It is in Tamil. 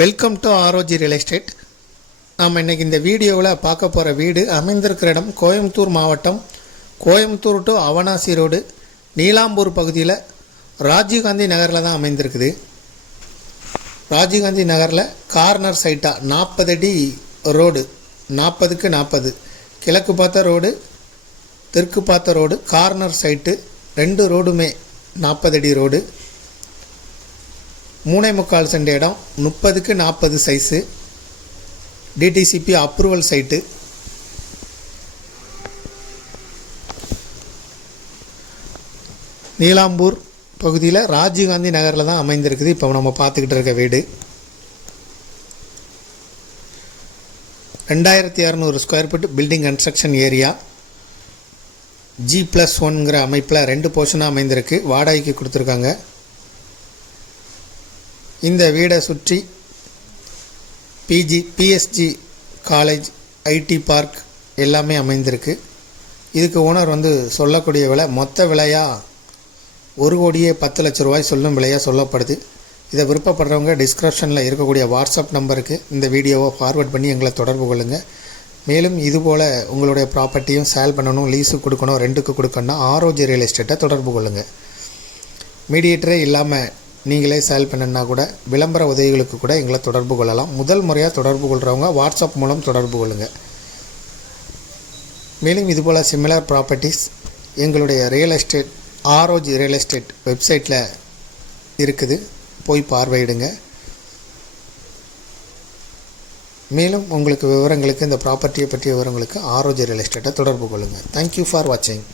Welcome to ஆரோஜி real estate. நாம் இன்றைக்கி இந்த வீடியோவில் பார்க்க போகிற வீடு அமைந்திருக்கிற இடம் கோயம்புத்தூர் மாவட்டம், கோயம்புத்தூர் டு அவனாசி ரோடு, நீலாம்பூர் பகுதியில் ராஜீவ்காந்தி நகரில் தான் அமைந்திருக்குது. ராஜீவ்காந்தி நகரில் கார்னர் சைட்டாக 40 அடி ரோடு, 40க்கு 40 கிழக்கு பார்த்த ரோடு, தெற்கு பார்த்த ரோடு, கார்னர் சைட்டு, 2 ரோடுமே 40 அடி ரோடு, 3.25 சென்ட் இடம், 30க்கு 40 size, DTCP approval site. Neelambur பகுதியில் ராஜீவ்காந்தி நகரில் தான் அமைந்திருக்குது. இப்போ நம்ம பார்த்துக்கிட்டு இருக்க வீடு 2600 square feet building construction area, G+1ங்கிற அமைப்பில் 2 போர்ஷனாக அமைந்திருக்கு. வாடகைக்கு கொடுத்துருக்காங்க. இந்த வீடை சுற்றி பிஎஸ்ஜி காலேஜ், ஐடி பார்க் எல்லாமே அமைந்திருக்கு. இதுக்கு ஓனர் சொல்லக்கூடிய விலை, மொத்த விலையாக 1,10 லட்ச ரூபாய் சொல்லும் விலையாக சொல்லப்படுது. இதை விருப்பப்படுறவங்க டிஸ்கிரிப்ஷனில் இருக்கக்கூடிய வாட்ஸ்அப் நம்பருக்கு இந்த வீடியோவை ஃபார்வர்ட் பண்ணி எங்களை தொடர்பு கொள்ளுங்கள். மேலும் இதுபோல் உங்களுடைய ப்ராப்பர்ட்டியும் சேல் பண்ணணும், லீஸுக்கு கொடுக்கணும், ரெண்டுக்கு கொடுக்கணும்னா ஆரோஜி ரியல் எஸ்டேட்டை தொடர்பு கொள்ளுங்கள். மீடியேட்டரே இல்லாமல் நீங்களே சேல் பண்ணணுன்னா கூட விளம்பர உதவிகளுக்கு கூட எங்களை தொடர்பு கொள்ளலாம். முதல் முறையாக தொடர்பு கொள்கிறவங்க வாட்ஸ்அப் மூலம் தொடர்பு கொள்ளுங்கள். மேலும் இதுபோல் சிமிலர் ப்ராப்பர்ட்டிஸ் எங்களுடைய ரியல் எஸ்டேட் ஆரோஜி ரியல் எஸ்டேட் வெப்சைட்டில் இருக்குது, போய் பார்வையிடுங்க. மேலும் உங்களுக்கு விவரங்களுக்கு, இந்த ப்ராப்பர்ட்டியை பற்றிய விவரங்களுக்கு ஆரோஜி ரியல் எஸ்டேட்டை தொடர்பு கொள்ளுங்கள். தேங்க்யூ ஃபார் வாட்சிங்.